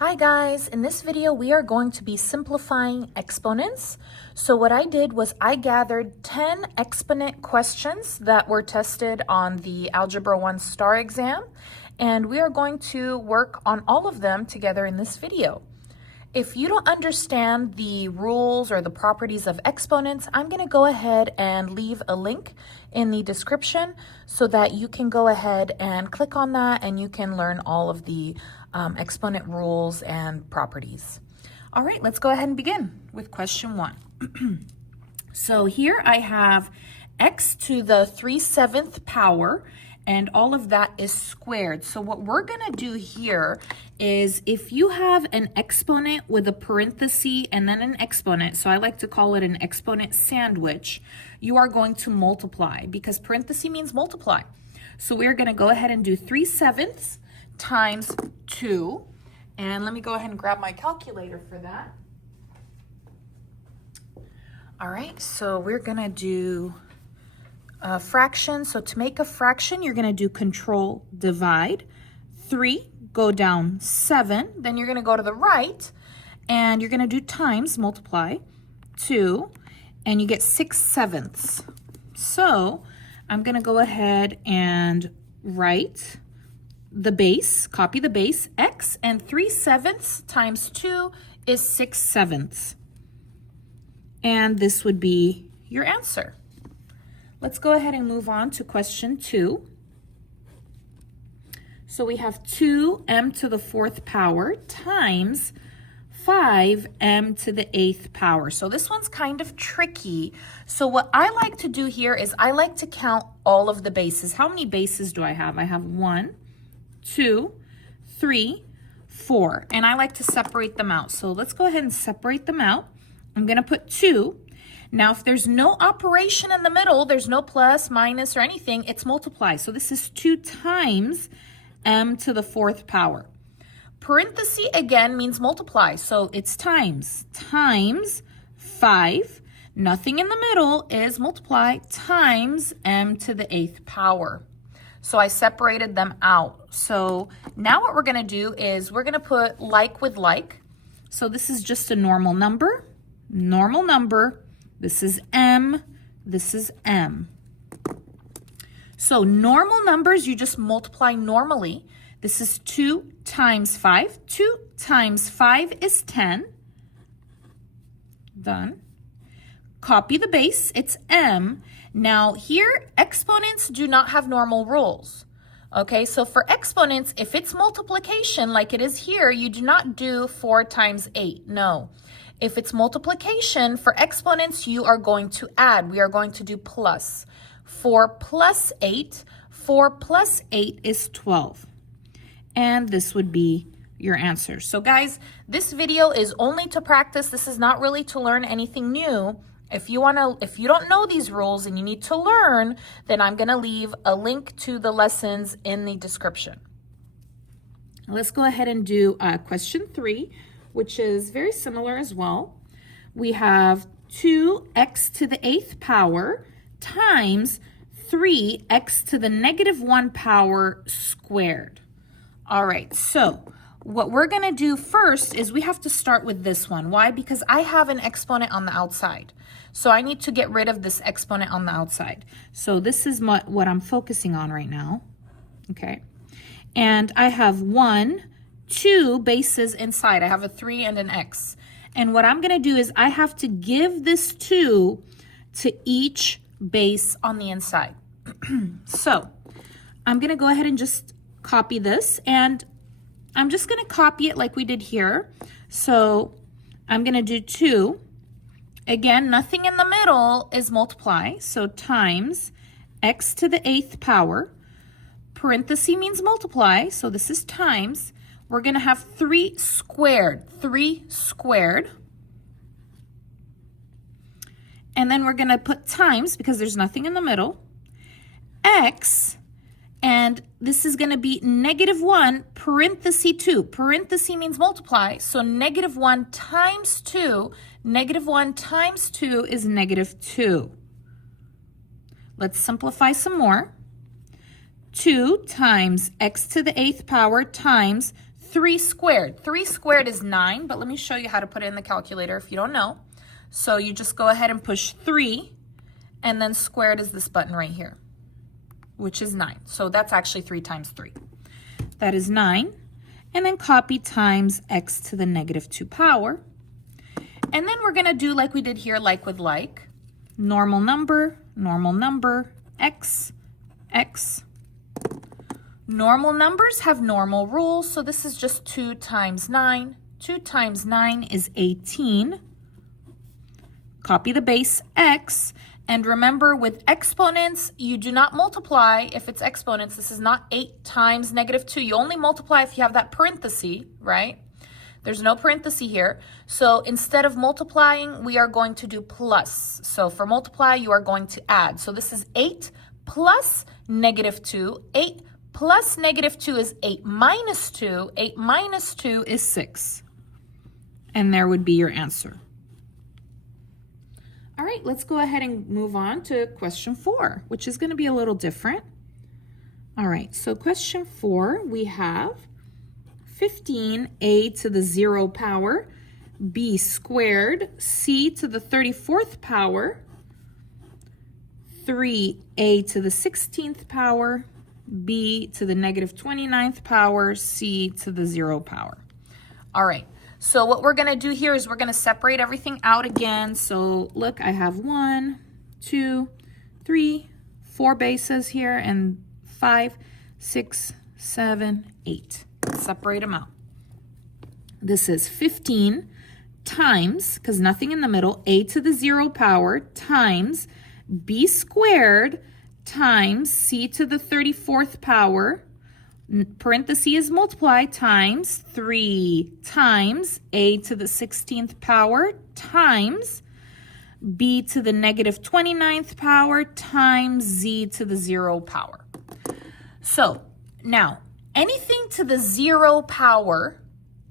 Hi guys, in this video we are going to be simplifying exponents. So what I did was I gathered 10 exponent questions that were tested on the Algebra I STAAR exam, and we are going to work on all of them together in this video. If you don't understand the rules or the properties of exponents, I'm going to go ahead and leave a link in the description so that you can go ahead and click on that and you can learn all of the exponent rules and properties. All right, let's go ahead and begin with question 1. So here I have x to the 3/7 power, and all of that is squared. So what we're gonna do here is if you have an exponent with a parenthesis and then an exponent, so I like to call it an exponent sandwich, you are going to multiply because parenthesis means multiply. So we're gonna go ahead and do 3/7 times 2. And let me go ahead and grab my calculator for that. All right, so we're gonna do a fraction. So to make a fraction, you're gonna do control divide. 3, go down 7, then you're gonna go to the right and you're gonna do times, multiply, 2, and you get 6/7. So I'm gonna go ahead and write the base, copy the base, x, and 3/7 times 2 is 6/7. And this would be your answer. Let's go ahead and move on to question 2. So we have 2m to the 4th power times 5m to the 8th power. So this one's kind of tricky. So what I like to do here is I like to count all of the bases. How many bases do I have? I have 1, 2, 3, 4, and I like to separate them out. So let's go ahead and separate them out. I'm gonna put 2. Now, if there's no operation in the middle, there's no plus, minus, or anything, it's multiply. So this is 2 times m to the 4th power. Parenthesis again means multiply, so it's times 5, nothing in the middle is multiply, times m to the 8th power. So I separated them out. So now what we're gonna do is we're gonna put like with like. So this is just a normal number. This is m, this is m. So normal numbers, you just multiply normally. This is 2 times 5. 2 times 5 is 10. Done. Copy the base, it's m. Now here, exponents do not have normal rules. Okay, so for exponents, if it's multiplication like it is here, you do not do 4 times 8, no. If it's multiplication, for exponents, you are going to add. We are going to do plus. 4 plus 8, 4 plus 8 is 12. And this would be your answer. So guys, this video is only to practice. This is not really to learn anything new. If you don't know these rules and you need to learn, then I'm gonna leave a link to the lessons in the description. Let's go ahead and do question 3, which is very similar as well. We have 2x to the 8th power times 3x to the -1 power squared. All right, so what we're gonna do first is we have to start with this one. Why? Because I have an exponent on the outside. So I need to get rid of this exponent on the outside. So this is what I'm focusing on right now, okay? And I have 1, 2 bases inside. I have a 3 and an x. And what I'm gonna do is I have to give this 2 to each base on the inside. So I'm gonna go ahead and just copy this, and I'm just gonna copy it like we did here. So I'm gonna do 2. Again, nothing in the middle is multiply, so times x to the 8th power. Parenthesis means multiply, so this is times. We're gonna have 3 squared. And then we're gonna put times, because there's nothing in the middle, x, and this is gonna be -1, parenthesis 2. Parenthesis means multiply, so -1 times 2, -1 times 2 is -2. Let's simplify some more. 2 times x to the 8th power times 3 squared. 3 squared is 9, but let me show you how to put it in the calculator if you don't know. So you just go ahead and push 3, and then squared is this button right here, which is 9. So that's actually 3 times 3. That is 9. And then copy times x to the negative 2 power. And then we're going to do like we did here, like with like. Normal number, x, x. Normal numbers have normal rules, so this is just 2 times 9. 2 times 9 is 18. Copy the base x, and remember with exponents, you do not multiply if it's exponents. This is not 8 times negative 2. You only multiply if you have that parenthesis, right? There's no parenthesis here. So instead of multiplying, we are going to do plus. So for multiply, you are going to add. So this is 8 plus negative 2. 8 plus negative 2 is 8 minus 2. 8 minus 2 is 6. And there would be your answer. All right, let's go ahead and move on to question 4, which is going to be a little different. All right, so question 4, we have 15a to the 0 power, b squared, c to the 34th power, 3a to the 16th power, b to the negative 29th power, c to the 0 power. All right, so what we're going to do here is we're going to separate everything out again. So look, I have 1, 2, 3, 4 bases here, and 5, 6, 7, 8. Separate them out. This is 15 times, because nothing in the middle, a to the 0 power times b squared times c to the 34th power, parenthesis is multiply, times 3 times a to the 16th power times b to the negative 29th power times z to the 0 power. So now, anything to the 0 power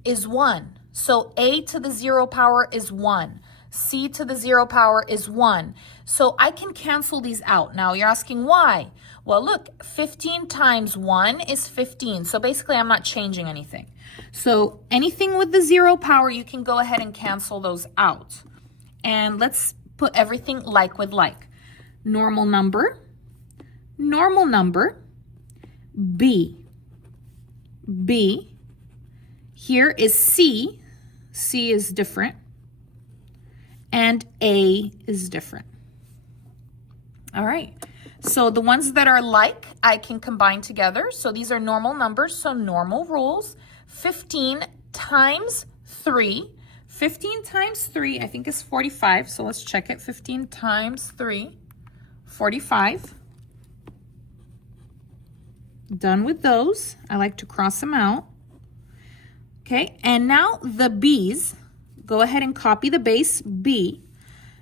is 1. So a to the 0 power is 1. C to the 0 power is 1. So I can cancel these out. Now you're asking why? Well, look, 15 times 1 is 15. So basically I'm not changing anything. So anything with the 0 power, you can go ahead and cancel those out. And let's put everything like with like. Normal number, b. B. Here is C. C is different. And A is different. All right. So the ones that are like, I can combine together. So these are normal numbers, so normal rules. 15 times 3. 15 times 3, I think is 45. So let's check it. 15 times 3, 45. Done with those. I like to cross them out. Okay, and now the b's. Go ahead and copy the base b.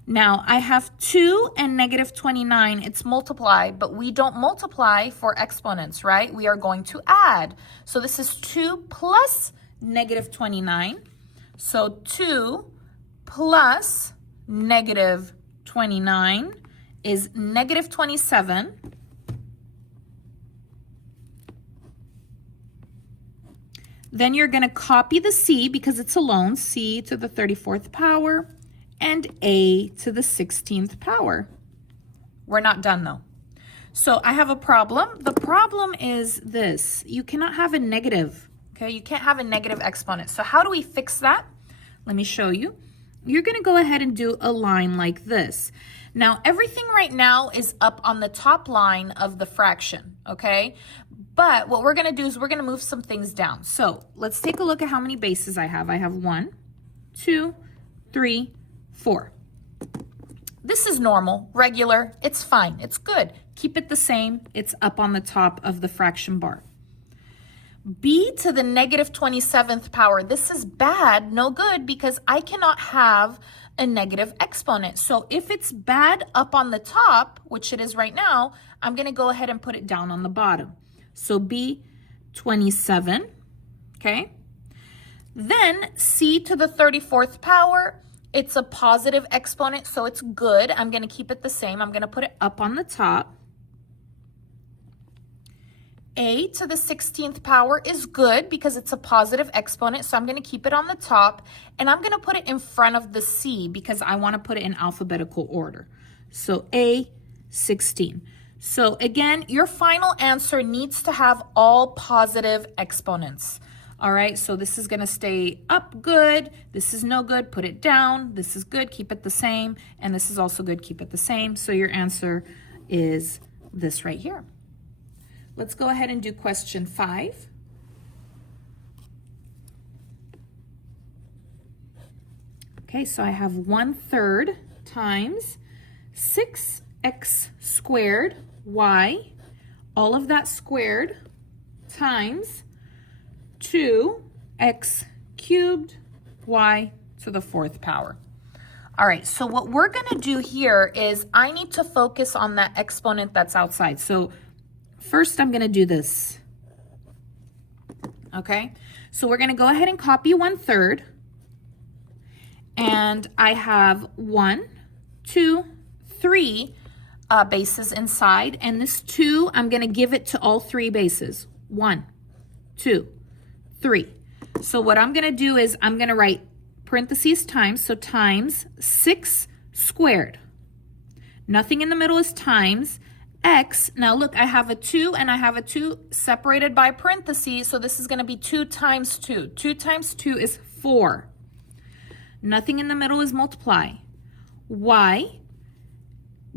Now I have 2 and negative 29. It's multiply, but we don't multiply for exponents, right? We are going to add. So this is 2 plus negative 29. So 2 plus negative 29 is negative 27. Then you're going to copy the c because it's alone, c to the 34th power and a to the 16th power. We're not done though. So I have a problem. The problem is this. You cannot have a negative, okay? You can't have a negative exponent. So how do we fix that? Let me show you. You're going to go ahead and do a line like this. Now, everything right now is up on the top line of the fraction, okay? But what we're going to do is we're going to move some things down. So let's take a look at how many bases I have. I have 1, 2, 3, 4. This is normal, regular. It's fine. It's good. Keep it the same. It's up on the top of the fraction bar. B to the negative 27th power. This is bad, no good, because I cannot have a negative exponent. So if it's bad up on the top, which it is right now, I'm going to go ahead and put it down on the bottom. So B, 27, okay? Then C to the 34th power, it's a positive exponent, so it's good. I'm going to keep it the same. I'm going to put it up on the top. a to the 16th power is good because it's a positive exponent, so I'm going to keep it on the top, and I'm going to put it in front of the c because I want to put it in alphabetical order. So a 16. So again, your final answer needs to have all positive exponents. All right, so this is going to stay up, good. This is no good, put it down. This is good, keep it the same. And this is also good, keep it the same. So your answer is this right here. Let's go ahead and do question 5. Okay, so I have 1/3 times 6x squared y, all of that squared, times 2x cubed y to the 4th power. All right, so what we're going to do here is I need to focus on that exponent that's outside. So first I'm going to do this. Okay, so we're going to go ahead and copy 1/3. And I have 1, 2, 3 bases inside. And this 2, I'm going to give it to all 3 bases. 1, 2, 3. So what I'm going to do is I'm going to write parentheses times, so times 6 squared. Nothing in the middle is times x. Now look, I have a 2 and I have a 2 separated by parentheses, so this is going to be 2 times 2. 2 times 2 is 4. Nothing in the middle is multiply. Y,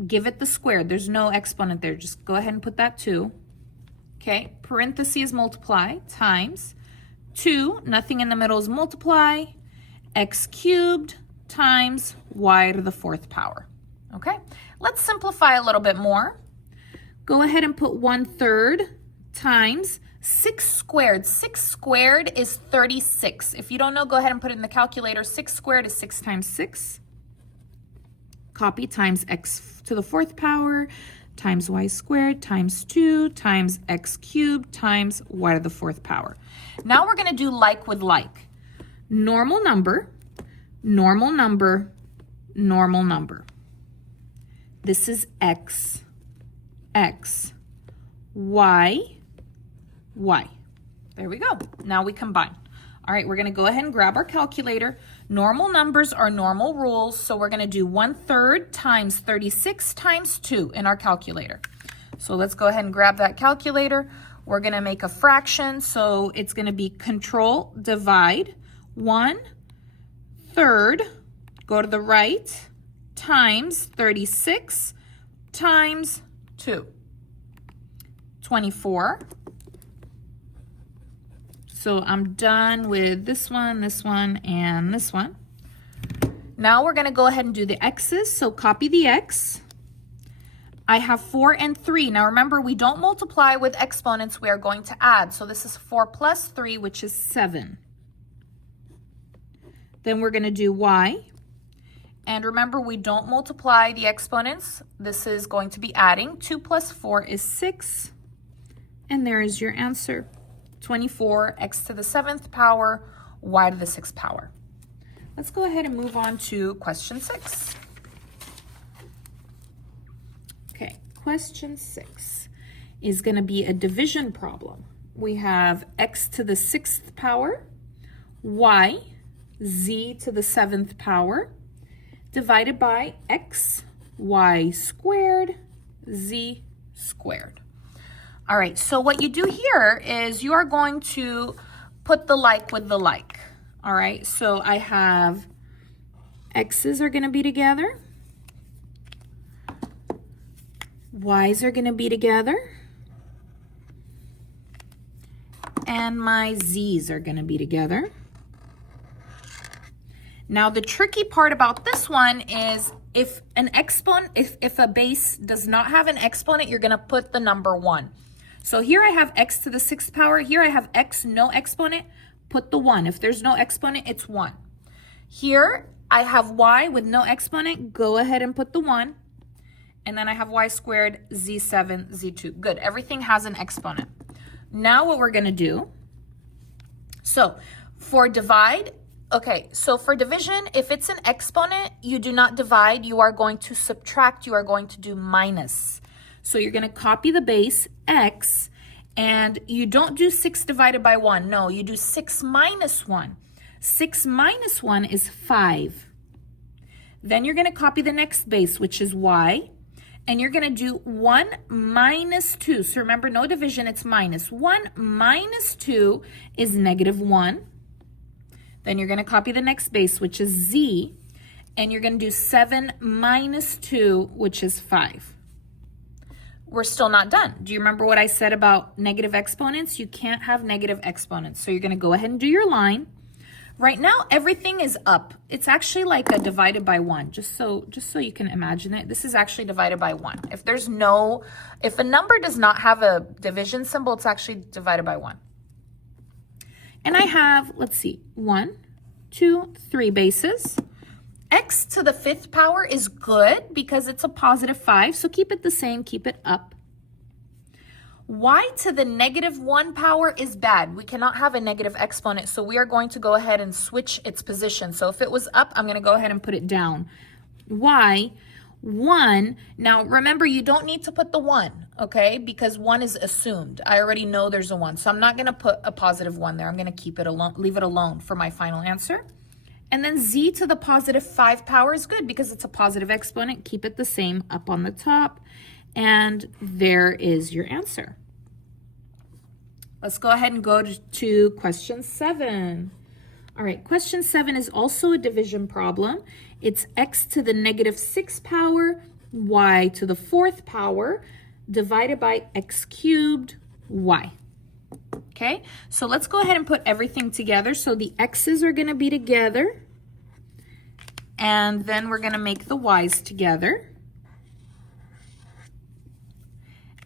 give it the squared. There's no exponent there. Just go ahead and put that 2. Okay, parentheses multiply times 2, nothing in the middle is multiply, x cubed times y to the 4th power. Okay, let's simplify a little bit more. Go ahead and put 1/3 times 6 squared. 6 squared is 36. If you don't know, go ahead and put it in the calculator. 6 squared is 6 times 6. Copy times x to the 4th power times y squared times 2 times x cubed times y to the 4th power. Now we're going to do like with like. Normal number, normal number, normal number. This is x, x, y, y. There we go. Now we combine. All right, we're going to go ahead and grab our calculator. Normal numbers are normal rules, so we're going to do 1/3 times 36 times 2 in our calculator. So let's go ahead and grab that calculator. We're going to make a fraction, so it's going to be control divide 1/3, go to the right, times 36 times 2. 24. So I'm done with this one, and this one. Now we're going to go ahead and do the x's. So copy the x. I have 4 and 3. Now remember, we don't multiply with exponents. We are going to add. So this is 4 plus 3, which is 7. Then we're going to do y. And remember, we don't multiply the exponents. This is going to be adding. 2 plus 4 is 6. And there is your answer. 24, x to the 7th power, y to the 6th power. Let's go ahead and move on to question 6. Okay, question 6 is going to be a division problem. We have x to the 6th power, y, z to the 7th power, divided by x, y squared, z squared. All right, so what you do here is you are going to put the like with the like. All right, so I have x's are going to be together. Y's are going to be together. And my z's are going to be together. Now, the tricky part about this one is if an exponent, if a base does not have an exponent, you're going to put the number 1. So here I have x to the 6th power. Here I have x, no exponent, put the 1. If there's no exponent, it's 1. Here I have y with no exponent, go ahead and put the 1. And then I have y squared, z7, z2. Good, everything has an exponent. Now what we're gonna do, so for divide, okay, so for division, if it's an exponent, you do not divide, you are going to subtract, you are going to do minus. So you're going to copy the base, x, And you don't do 6 divided by 1. No, you do 6 minus 1. 6 minus 1 is 5. Then you're going to copy the next base, which is y. And you're going to do 1 minus 2. So remember, no division, it's minus. 1 minus 2 is negative 1. Then you're going to copy the next base, which is z. And you're going to do 7 minus 2, which is 5. We're still not done. Do you remember what I said about negative exponents? You can't have negative exponents. So you're going to go ahead and do your line. Right now, everything is up. It's actually like a divided by 1, just so you can imagine it. This is actually divided by 1. If a number does not have a division symbol, it's actually divided by 1. And I have, let's see, 1, 2, 3 bases. X to the 5th power is good because it's a positive 5, so keep it the same, keep it up. Y to the negative 1 power is bad. We cannot have a negative exponent, so we are going to go ahead and switch its position. So if it was up, I'm going to go ahead and put it down. Y, 1. Now remember, you don't need to put the 1, okay? Because 1 is assumed. I already know there's a 1, so I'm not going to put a positive 1 there. I'm going to keep it alone, leave it alone for my final answer. And then z to the positive 5 power is good because it's a positive exponent. Keep it the same up on the top. And there is your answer. Let's go ahead and go to question 7. All right, question 7 is also a division problem. It's x to the negative 6 power, y to the 4th power, divided by x cubed, y. Okay, so let's go ahead and put everything together. So the x's are going to be together, and then we're going to make the y's together.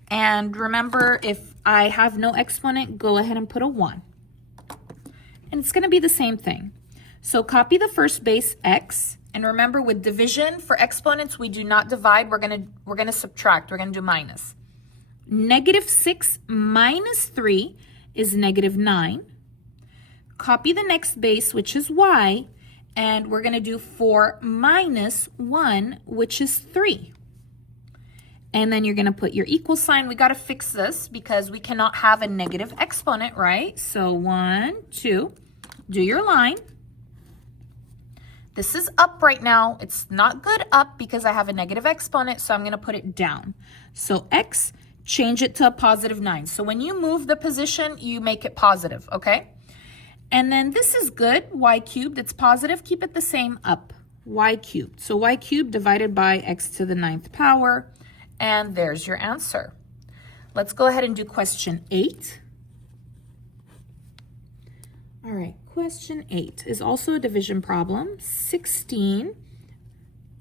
And remember, if I have no exponent, go ahead and put a 1. And it's going to be the same thing. So copy the first base, x. And remember, with division for exponents, we do not divide. We're going to subtract. We're going to do minus. Negative 6 minus 3 is negative 9. Copy the next base, which is y. And we're going to do 4 minus 1, which is 3. And then you're going to put your equal sign. We got to fix this because we cannot have a negative exponent, right? So 1, 2, do your line. This is up right now. It's not good up because I have a negative exponent, so I'm going to put it down. So x, change it to a positive 9. So when you move the position, you make it positive, okay? And then this is good, y cubed, it's positive. Keep it the same up, y cubed. So y cubed divided by x to the 9th power. And there's your answer. Let's go ahead and do question 8. All right, question 8 is also a division problem. 16,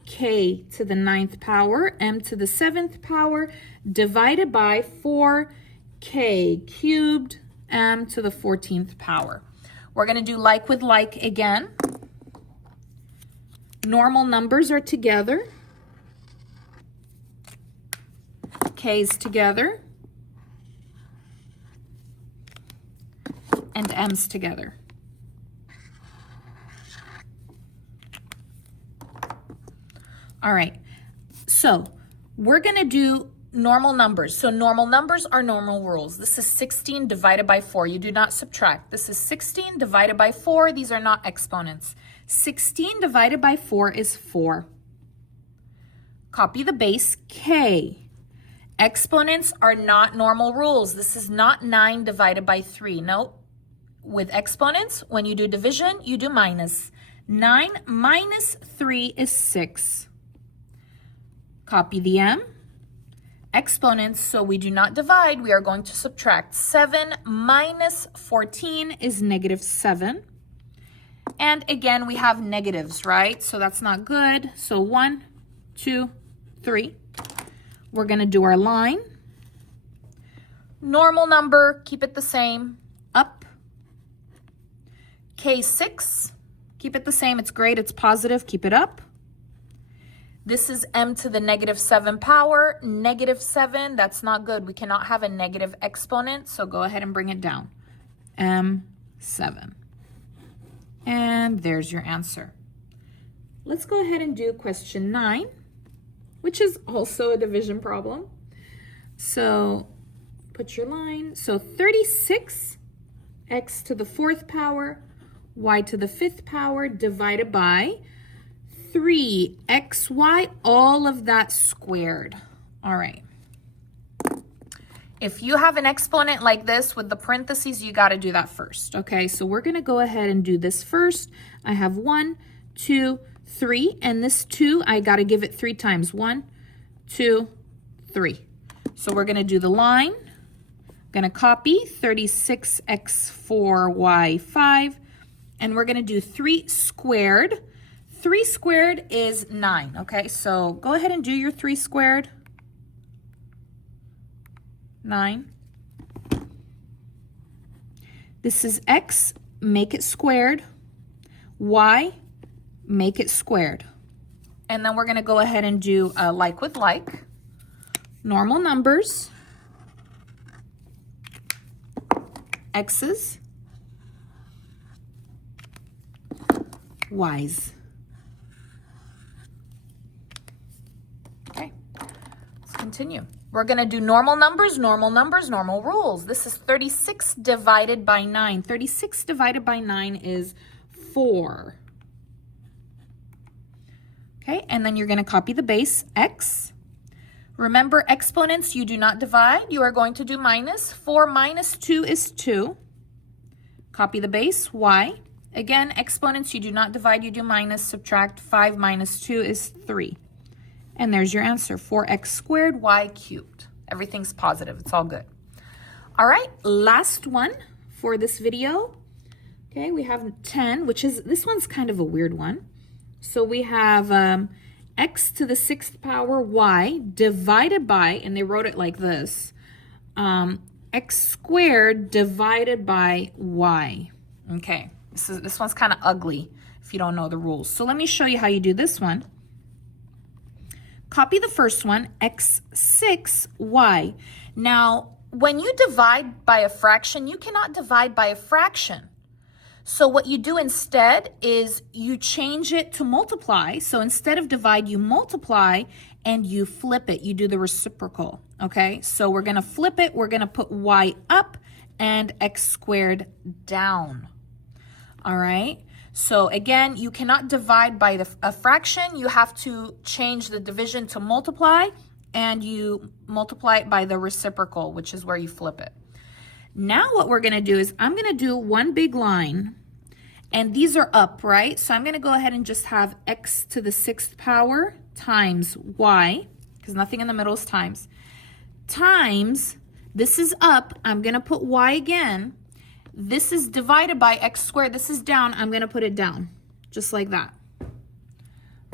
k to the 9th power, m to the 7th power, divided by 4k cubed, m to the 14th power. We're going to do like with like again. Normal numbers are together. K's together, and M's together. All right, so we're going to do normal numbers. So normal numbers are normal rules. This is 16 divided by 4. You do not subtract. This is 16 divided by 4. These are not exponents. 16 divided by 4 is 4. Copy the base, k. Exponents are not normal rules. This is not 9 divided by 3. No, with exponents, when you do division, you do minus. 9 minus 3 is 6. Copy the m. Exponents, so we do not divide. We are going to subtract. 7 minus 14 is negative 7. And again, we have negatives, right? So that's not good. So 1, 2, 3. We're going to do our line. Normal number, keep it the same. Up. K6, keep it the same. It's great. It's positive. Keep it up. This is m to the negative 7 power. Negative 7, that's not good. We cannot have a negative exponent, so go ahead and bring it down. M7. And there's your answer. Let's go ahead and do question 9. Which is also a division problem. So put put your line. So 36 x to the 4th power, y to the 5th power divided by 3xy, all of that squared. All right. If you have an exponent like this with the parentheses, you got to do that first. Okay, so we're going to go ahead and do this first. I have 1, 2, 3, and this 2, I got to give it 3 times. 1, 2, 3. So we're going to do the line. Going to copy 36x4y5, and we're going to do 3 squared. 3 squared is 9, okay? So go ahead and do your 3 squared. 9. This is x, make it squared. Y, make it squared. And then we're going to go ahead and do like with like. Normal numbers. X's. Y's. Okay, let's continue. We're going to do normal numbers, normal rules. This is 36 divided by 9. 36 divided by 9 is 4. Okay, and then you're going to copy the base, x. Remember, exponents, you do not divide. You are going to do minus. 4 minus 2 is 2. Copy the base, y. Again, exponents, you do not divide. You do minus. Subtract. 5 minus 2 is 3. And there's your answer, 4x squared, y cubed. Everything's positive. It's all good. All right, last one for this video. Okay, we have 10, which is, this one's kind of a weird one. So we have x to the 6th power y divided by, and they wrote it like this, x squared divided by y. Okay, this one's kind of ugly if you don't know the rules. So let me show you how you do this one. Copy the first one, x6y. Now, when you divide by a fraction, you cannot divide by a fraction. So what you do instead is you change it to multiply. So instead of divide, you multiply and you flip it. You do the reciprocal, okay? So we're going to flip it. We're going to put y up and x squared down, all right? So again, you cannot divide by a fraction. You have to change the division to multiply, and you multiply it by the reciprocal, which is where you flip it. Now what we're going to do is I'm going to do one big line, and these are up, right? So I'm going to go ahead and just have x to the 6th power times y, because nothing in the middle is times, times, this is up, I'm going to put y again. This is divided by x squared. This is down. I'm going to put it down, just like that.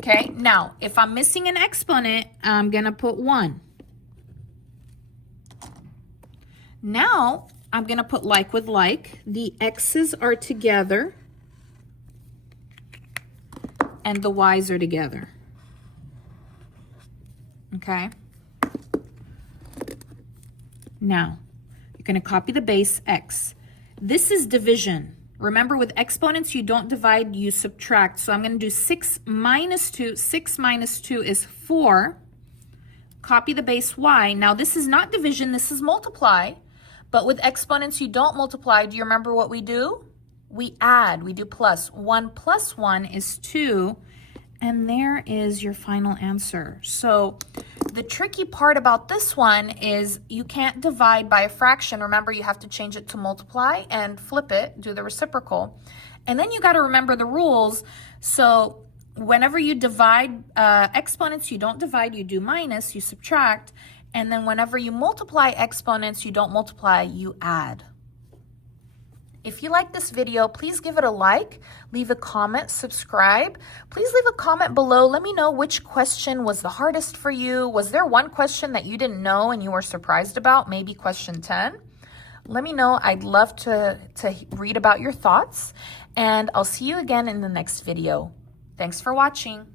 Okay, now, if I'm missing an exponent, I'm going to put 1. Now, I'm going to put like with like. The x's are together, and the y's are together. Okay? Now, you're going to copy the base x. This is division. Remember, with exponents, you don't divide, you subtract. So I'm going to do 6 minus 2. 6 minus 2 is 4. Copy the base y. Now, this is not division. This is multiply. But with exponents, you don't multiply. Do you remember what we do? We add. We do plus. 1 plus 1 is 2. And there is your final answer. So the tricky part about this one is you can't divide by a fraction. Remember, you have to change it to multiply and flip it, do the reciprocal. And then you got to remember the rules. So whenever you divide exponents, you don't divide, you do minus, you subtract. And then whenever you multiply exponents, you don't multiply, you add. If you like this video, please give it a like, leave a comment, subscribe. Please leave a comment below. Let me know which question was the hardest for you. Was there one question that you didn't know and you were surprised about? Maybe question 10. Let me know. I'd love to read about your thoughts. And I'll see you again in the next video. Thanks for watching.